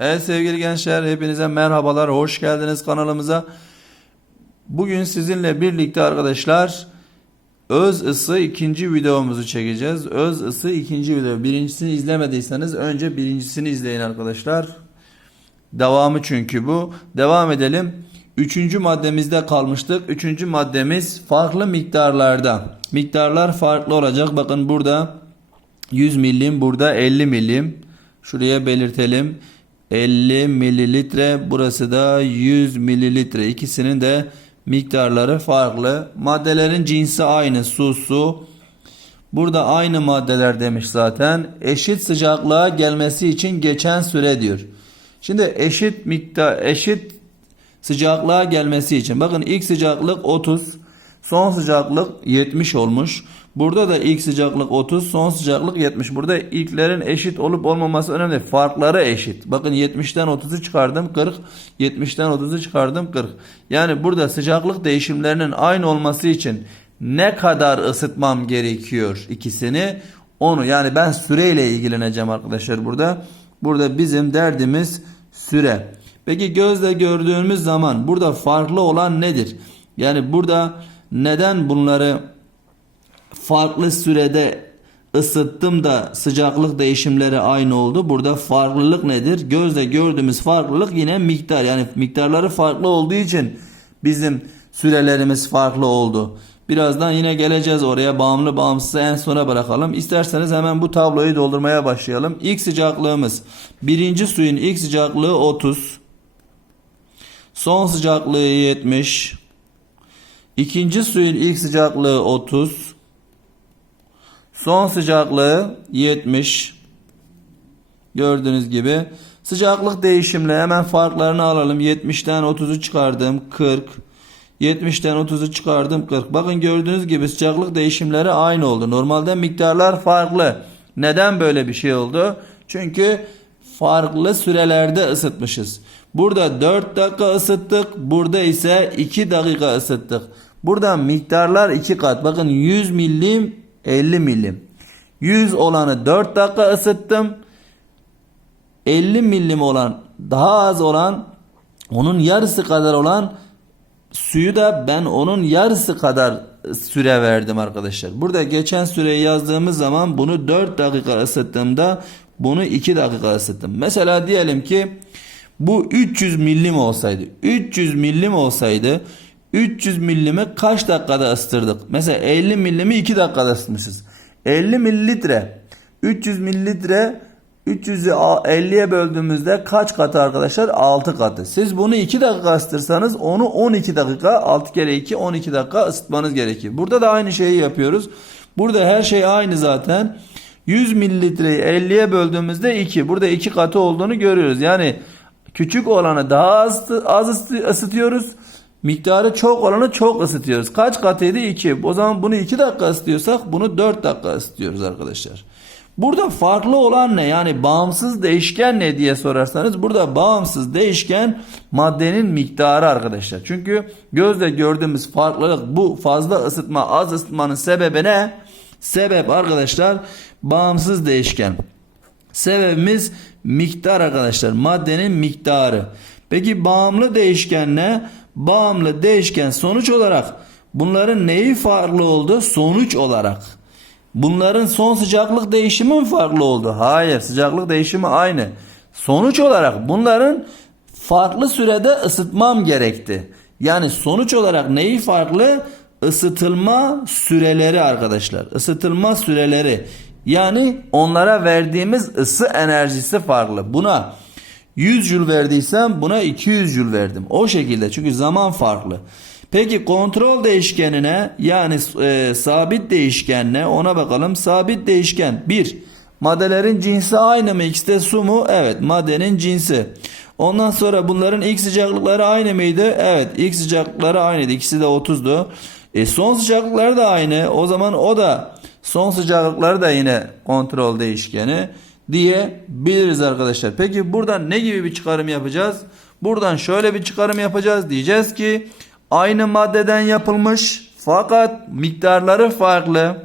Evet sevgili gençler hepinize merhabalar hoş geldiniz kanalımıza. Bugün sizinle birlikte arkadaşlar öz ısı ikinci videomuzu çekeceğiz. Öz ısı ikinci video. Birincisini izlemediyseniz önce birincisini izleyin arkadaşlar. Devamı çünkü bu. Devam edelim. Üçüncü maddemizde kalmıştık. Üçüncü maddemiz farklı miktarlarda. Miktarlar farklı olacak. Bakın burada 100 milim burada 50 milim. Şuraya belirtelim. 50 mililitre burası da 100 mililitre. İkisinin de miktarları farklı. Maddelerin cinsi aynı su su. Burada aynı maddeler demiş zaten. Eşit sıcaklığa gelmesi için geçen süre diyor. Şimdi eşit miktar eşit sıcaklığa gelmesi için bakın ilk sıcaklık 30 son sıcaklık 70 olmuş. Burada da ilk sıcaklık 30 son sıcaklık 70. Burada ilklerin eşit olup olmaması önemli. Farkları eşit. Bakın 70'ten 30'u çıkardım 40. 70'ten 30'u çıkardım 40. Yani burada sıcaklık değişimlerinin aynı olması için ne kadar ısıtmam gerekiyor ikisini onu yani ben süreyle ilgileneceğim arkadaşlar burada. Burada bizim derdimiz süre. Peki gözle gördüğümüz zaman burada farklı olan nedir? Yani burada neden bunları farklı sürede ısıttım da sıcaklık değişimleri aynı oldu. Burada farklılık nedir? Gözle gördüğümüz farklılık yine miktar. Yani miktarları farklı olduğu için bizim sürelerimiz farklı oldu. Birazdan yine geleceğiz oraya bağımlı bağımsız en sona bırakalım. İsterseniz hemen bu tabloyu doldurmaya başlayalım. İlk sıcaklığımız birinci suyun ilk sıcaklığı 30. Son sıcaklığı 70. İkinci suyun ilk sıcaklığı 30. Son sıcaklığı 70. Gördüğünüz gibi. Sıcaklık değişimle hemen farklarını alalım. 70'ten 30'u çıkardım. 40. 70'ten 30'u çıkardım 40. Bakın gördüğünüz gibi sıcaklık değişimleri aynı oldu. Normalde miktarlar farklı. Neden böyle bir şey oldu? Çünkü farklı sürelerde ısıtmışız. Burada 4 dakika ısıttık. Burada ise 2 dakika ısıttık. Burada miktarlar 2 kat. Bakın 100 milim 50 milim. 100 olanı 4 dakika ısıttım. 50 milim olan daha az olan onun yarısı kadar olan suyu da ben onun yarısı kadar süre verdim arkadaşlar. Burada geçen süreyi yazdığımız zaman bunu 4 dakika ısıttığımda bunu 2 dakika ısıttım. Mesela diyelim ki bu 300 millim olsaydı 300 millim olsaydı 300 millimi kaç dakikada ısıtırdık? Mesela 50 millimi 2 dakikada ısıtmışız. 50 mililitre 300 mililitre 300'ü 50'ye böldüğümüzde kaç katı arkadaşlar? 6 katı. Siz bunu 2 dakika ısıtırsanız onu 12 dakika 6 kere 2 12 dakika ısıtmanız gerekir. Burada da aynı şeyi yapıyoruz. Burada her şey aynı zaten. 100 mililitreyi 50'ye böldüğümüzde 2. Burada 2 katı olduğunu görüyoruz. Yani küçük olanı daha az, az ısıtıyoruz. Miktarı çok olanı çok ısıtıyoruz. Kaç katıydı? 2. O zaman bunu 2 dakika ısıtıyorsak bunu 4 dakika ısıtıyoruz arkadaşlar. Burada farklı olan ne? Yani bağımsız değişken ne diye sorarsanız burada bağımsız değişken maddenin miktarı arkadaşlar. Çünkü gözle gördüğümüz farklılık bu fazla ısıtma az ısıtmanın sebebi ne? Sebep arkadaşlar bağımsız değişken. Sebebimiz miktar arkadaşlar. Maddenin miktarı. Peki bağımlı değişken ne? Bağımlı değişken sonuç olarak bunların neyi farklı oldu? Sonuç olarak. Bunların son sıcaklık değişimi mi farklı oldu? Hayır, sıcaklık değişimi aynı. Sonuç olarak bunların farklı sürede ısıtmam gerekti. Yani sonuç olarak neyi farklı? Isıtılma süreleri arkadaşlar. Isıtılma süreleri. Yani onlara verdiğimiz ısı enerjisi farklı. Buna 100 jül verdiysem buna 200 jül verdim. O şekilde çünkü zaman farklı. Peki kontrol değişkenine yani e, sabit değişkenine ona bakalım. Sabit değişken 1. Maddelerin cinsi aynı mı? X'te su mu? Evet maddenin cinsi. Ondan sonra bunların ilk sıcaklıkları aynı mıydı? Evet ilk sıcaklıkları aynıydı. İkisi de 30'du. E, son sıcaklıkları da aynı. O zaman o da son sıcaklıkları da yine kontrol değişkeni diyebiliriz arkadaşlar. Peki buradan ne gibi bir çıkarım yapacağız? Buradan şöyle bir çıkarım yapacağız. Diyeceğiz ki aynı maddeden yapılmış fakat miktarları farklı.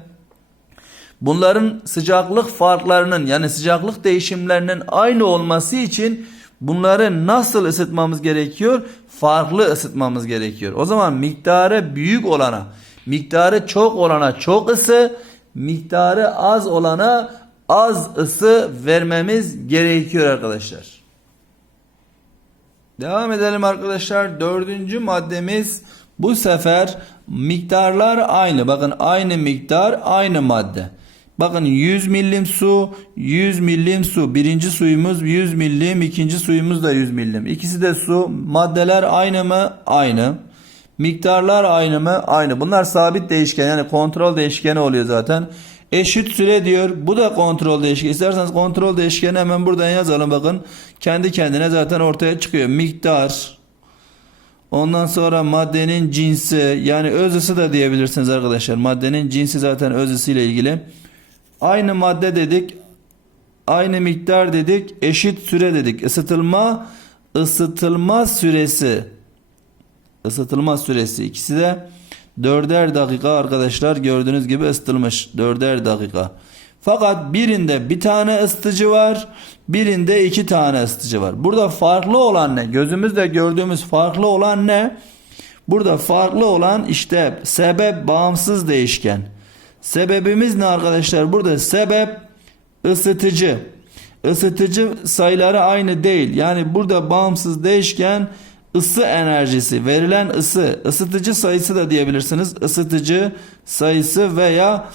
Bunların sıcaklık farklarının yani sıcaklık değişimlerinin aynı olması için Bunları nasıl ısıtmamız gerekiyor? Farklı ısıtmamız gerekiyor. O zaman miktarı büyük olana, miktarı çok olana çok ısı, miktarı az olana az ısı vermemiz gerekiyor arkadaşlar. Devam edelim arkadaşlar. Dördüncü maddemiz bu sefer miktarlar aynı. Bakın aynı miktar aynı madde. Bakın 100 millim su 100 millim su. Birinci suyumuz 100 millim. ikinci suyumuz da 100 millim. İkisi de su. Maddeler aynı mı? Aynı. Miktarlar aynı mı? Aynı. Bunlar sabit değişken yani kontrol değişkeni oluyor zaten. Eşit süre diyor. Bu da kontrol değişkeni. İsterseniz kontrol değişkeni hemen buradan yazalım bakın. Kendi kendine zaten ortaya çıkıyor. Miktar. Ondan sonra maddenin cinsi yani öz ısı da diyebilirsiniz arkadaşlar. Maddenin cinsi zaten öz ısı ile ilgili. Aynı madde dedik. Aynı miktar dedik. Eşit süre dedik. Isıtılma ısıtılma süresi ısıtılma süresi ikisi de dörder dakika arkadaşlar gördüğünüz gibi ısıtılmış dörder dakika. Fakat birinde bir tane ısıtıcı var, birinde iki tane ısıtıcı var. Burada farklı olan ne? Gözümüzle gördüğümüz farklı olan ne? Burada farklı olan işte sebep bağımsız değişken. Sebebimiz ne arkadaşlar? Burada sebep ısıtıcı. Isıtıcı sayıları aynı değil. Yani burada bağımsız değişken ısı enerjisi, verilen ısı, ısıtıcı sayısı da diyebilirsiniz. Isıtıcı sayısı veya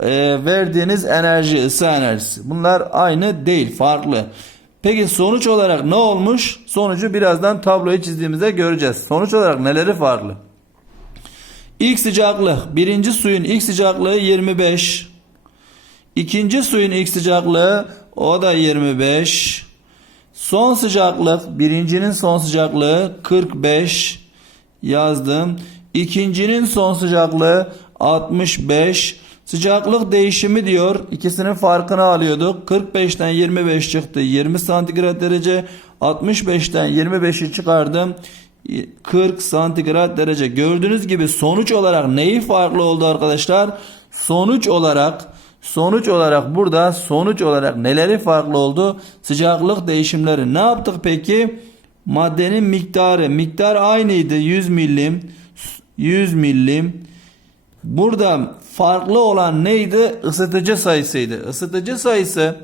e, verdiğiniz enerji, ısı enerjisi. Bunlar aynı değil, farklı. Peki sonuç olarak ne olmuş? Sonucu birazdan tabloyu çizdiğimizde göreceğiz. Sonuç olarak neleri farklı? İlk sıcaklık, birinci suyun ilk sıcaklığı 25. İkinci suyun ilk sıcaklığı o da 25. Son sıcaklık birincinin son sıcaklığı 45 yazdım. İkincinin son sıcaklığı 65. Sıcaklık değişimi diyor. İkisinin farkını alıyorduk. 45'ten 25 çıktı. 20 santigrat derece. 65'ten 25'i çıkardım. 40 santigrat derece. Gördüğünüz gibi sonuç olarak neyi farklı oldu arkadaşlar? Sonuç olarak Sonuç olarak burada sonuç olarak neleri farklı oldu? Sıcaklık değişimleri. Ne yaptık peki? Maddenin miktarı. Miktar aynıydı 100 millim. 100 millim. Burada farklı olan neydi? Isıtıcı sayısıydı. Isıtıcı sayısı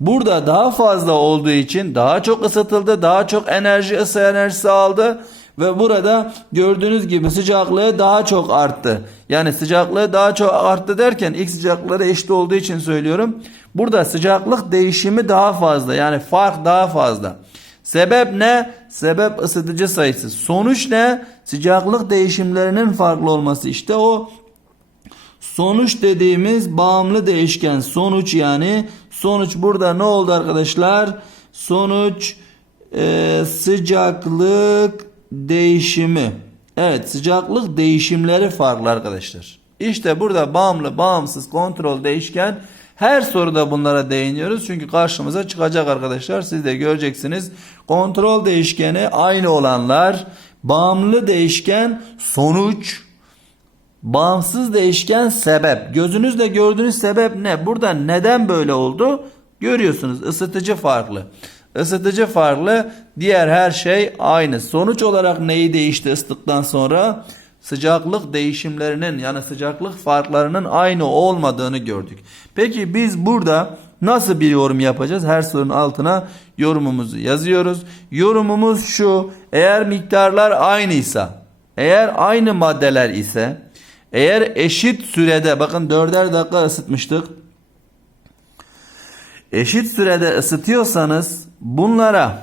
burada daha fazla olduğu için daha çok ısıtıldı. Daha çok enerji ısı enerjisi aldı. Ve burada gördüğünüz gibi sıcaklığı daha çok arttı. Yani sıcaklığı daha çok arttı derken ilk sıcaklıkları eşit olduğu için söylüyorum. Burada sıcaklık değişimi daha fazla. Yani fark daha fazla. Sebep ne? Sebep ısıtıcı sayısı. Sonuç ne? Sıcaklık değişimlerinin farklı olması. İşte o sonuç dediğimiz bağımlı değişken. Sonuç yani. Sonuç burada ne oldu arkadaşlar? Sonuç e, sıcaklık değişimi. Evet sıcaklık değişimleri farklı arkadaşlar. İşte burada bağımlı bağımsız kontrol değişken her soruda bunlara değiniyoruz. Çünkü karşımıza çıkacak arkadaşlar. Siz de göreceksiniz. Kontrol değişkeni aynı olanlar. Bağımlı değişken sonuç. Bağımsız değişken sebep. Gözünüzle gördüğünüz sebep ne? Burada neden böyle oldu? Görüyorsunuz ısıtıcı farklı. Isıtıcı farklı, diğer her şey aynı. Sonuç olarak neyi değişti ısıttıktan sonra? Sıcaklık değişimlerinin yani sıcaklık farklarının aynı olmadığını gördük. Peki biz burada nasıl bir yorum yapacağız? Her sorunun altına yorumumuzu yazıyoruz. Yorumumuz şu. Eğer miktarlar aynıysa, eğer aynı maddeler ise, eğer eşit sürede bakın 4'er dakika ısıtmıştık. Eşit sürede ısıtıyorsanız bunlara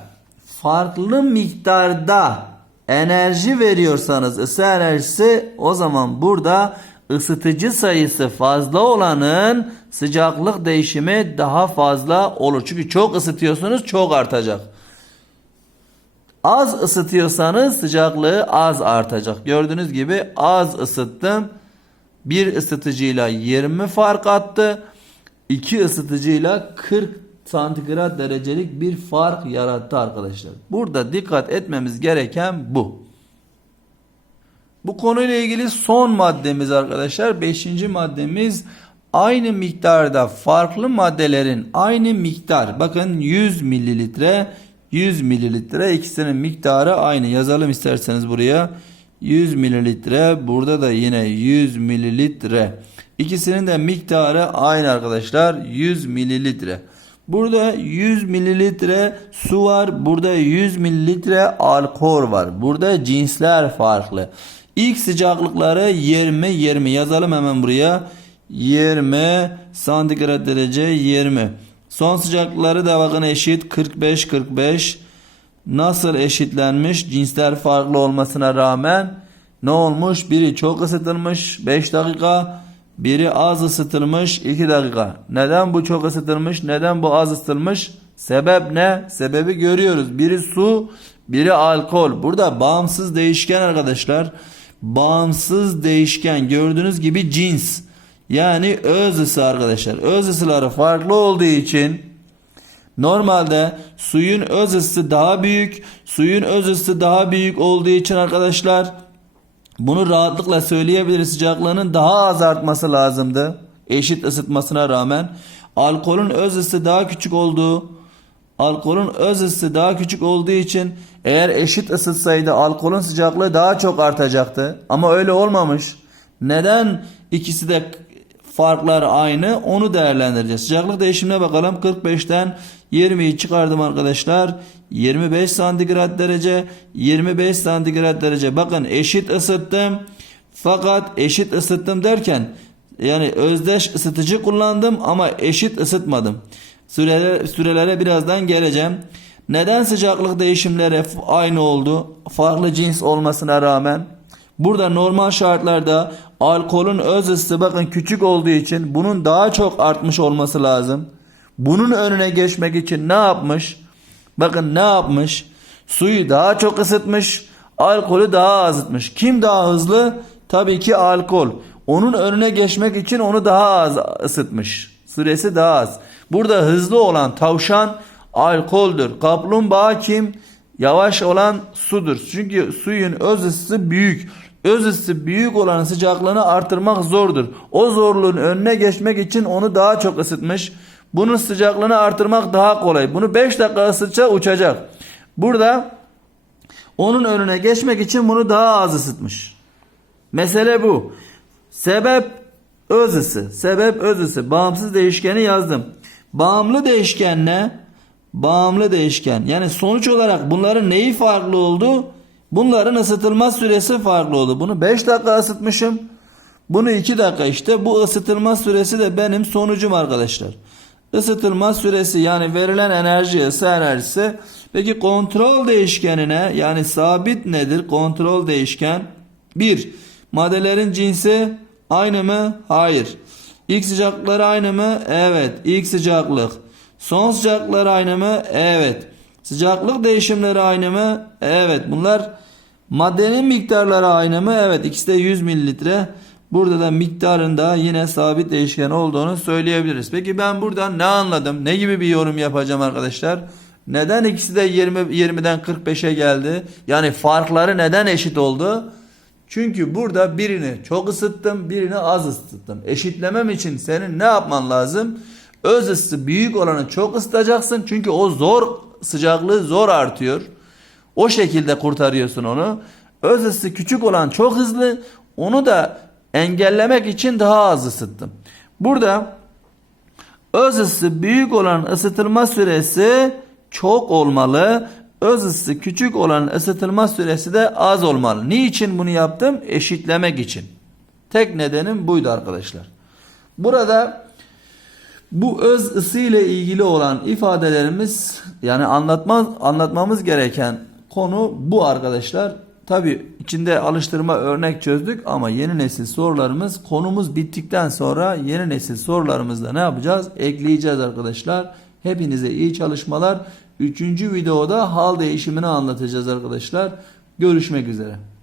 farklı miktarda enerji veriyorsanız ısı enerjisi o zaman burada ısıtıcı sayısı fazla olanın sıcaklık değişimi daha fazla olur. Çünkü çok ısıtıyorsunuz çok artacak. Az ısıtıyorsanız sıcaklığı az artacak. Gördüğünüz gibi az ısıttım. Bir ısıtıcıyla 20 fark attı. İki ısıtıcıyla 40 santigrat derecelik bir fark yarattı arkadaşlar. Burada dikkat etmemiz gereken bu. Bu konuyla ilgili son maddemiz arkadaşlar. Beşinci maddemiz aynı miktarda farklı maddelerin aynı miktar bakın 100 mililitre 100 mililitre. İkisinin miktarı aynı. Yazalım isterseniz buraya. 100 mililitre. Burada da yine 100 mililitre. İkisinin de miktarı aynı arkadaşlar. 100 mililitre. Burada 100 mililitre su var. Burada 100 mililitre alkol var. Burada cinsler farklı. İlk sıcaklıkları 20 20 yazalım hemen buraya. 20 santigrat derece 20. Son sıcaklıkları da bakın eşit 45 45. Nasıl eşitlenmiş? Cinsler farklı olmasına rağmen ne olmuş? Biri çok ısıtılmış 5 dakika, biri az ısıtılmış 2 dakika. Neden bu çok ısıtılmış? Neden bu az ısıtılmış? Sebep ne? Sebebi görüyoruz. Biri su, biri alkol. Burada bağımsız değişken arkadaşlar. Bağımsız değişken gördüğünüz gibi cins. Yani öz ısı arkadaşlar. Öz ısıları farklı olduğu için Normalde suyun öz ısısı daha büyük. Suyun öz ısısı daha büyük olduğu için arkadaşlar bunu rahatlıkla söyleyebiliriz. Sıcaklığının daha az artması lazımdı. Eşit ısıtmasına rağmen. Alkolün öz ısısı daha küçük olduğu alkolün öz ısısı daha küçük olduğu için eğer eşit ısıtsaydı alkolün sıcaklığı daha çok artacaktı. Ama öyle olmamış. Neden ikisi de farklar aynı onu değerlendireceğiz. Sıcaklık değişimine bakalım. 45'ten 20'yi çıkardım arkadaşlar. 25 santigrat derece 25 santigrat derece. Bakın eşit ısıttım. Fakat eşit ısıttım derken yani özdeş ısıtıcı kullandım ama eşit ısıtmadım. Sürelere, sürelere birazdan geleceğim. Neden sıcaklık değişimleri aynı oldu? Farklı cins olmasına rağmen. Burada normal şartlarda alkolün öz ısısı bakın küçük olduğu için bunun daha çok artmış olması lazım. Bunun önüne geçmek için ne yapmış? Bakın ne yapmış? Suyu daha çok ısıtmış, alkolü daha az ısıtmış. Kim daha hızlı? Tabii ki alkol. Onun önüne geçmek için onu daha az ısıtmış. Süresi daha az. Burada hızlı olan tavşan alkoldür. Kaplumbağa kim? Yavaş olan sudur. Çünkü suyun öz ısısı büyük. Öz ısısı büyük olan sıcaklığını artırmak zordur. O zorluğun önüne geçmek için onu daha çok ısıtmış. Bunun sıcaklığını artırmak daha kolay. Bunu 5 dakika ısıtsa uçacak. Burada onun önüne geçmek için bunu daha az ısıtmış. Mesele bu. Sebep öz ısı. Sebep öz ısı. Bağımsız değişkeni yazdım. Bağımlı değişken ne? Bağımlı değişken. Yani sonuç olarak bunların neyi farklı oldu? Bunların ısıtılma süresi farklı oldu. Bunu 5 dakika ısıtmışım. Bunu 2 dakika işte. Bu ısıtılma süresi de benim sonucum arkadaşlar. Isıtılma süresi yani verilen enerji ısı enerjisi. Peki kontrol değişkenine yani sabit nedir? Kontrol değişken 1. Maddelerin cinsi aynı mı? Hayır. İlk sıcaklıkları aynı mı? Evet. İlk sıcaklık. Son sıcaklıkları aynı mı? Evet. Sıcaklık değişimleri aynı mı? Evet. Bunlar maddenin miktarları aynı mı? Evet. İkisi de 100 mililitre. Burada da miktarında yine sabit değişken olduğunu söyleyebiliriz. Peki ben buradan ne anladım? Ne gibi bir yorum yapacağım arkadaşlar? Neden ikisi de 20 20'den 45'e geldi? Yani farkları neden eşit oldu? Çünkü burada birini çok ısıttım, birini az ısıttım. Eşitlemem için senin ne yapman lazım? Öz ısısı büyük olanı çok ısıtacaksın. Çünkü o zor sıcaklığı zor artıyor. O şekilde kurtarıyorsun onu. Öz ısısı küçük olan çok hızlı. Onu da engellemek için daha az ısıttım. Burada öz ısısı büyük olan ısıtılma süresi çok olmalı. Öz ısısı küçük olan ısıtılma süresi de az olmalı. Niçin bunu yaptım? Eşitlemek için. Tek nedenim buydu arkadaşlar. Burada bu öz ısı ile ilgili olan ifadelerimiz yani anlatma, anlatmamız gereken konu bu arkadaşlar. Tabi içinde alıştırma örnek çözdük ama yeni nesil sorularımız konumuz bittikten sonra yeni nesil sorularımızda ne yapacağız? Ekleyeceğiz arkadaşlar. Hepinize iyi çalışmalar. Üçüncü videoda hal değişimini anlatacağız arkadaşlar. Görüşmek üzere.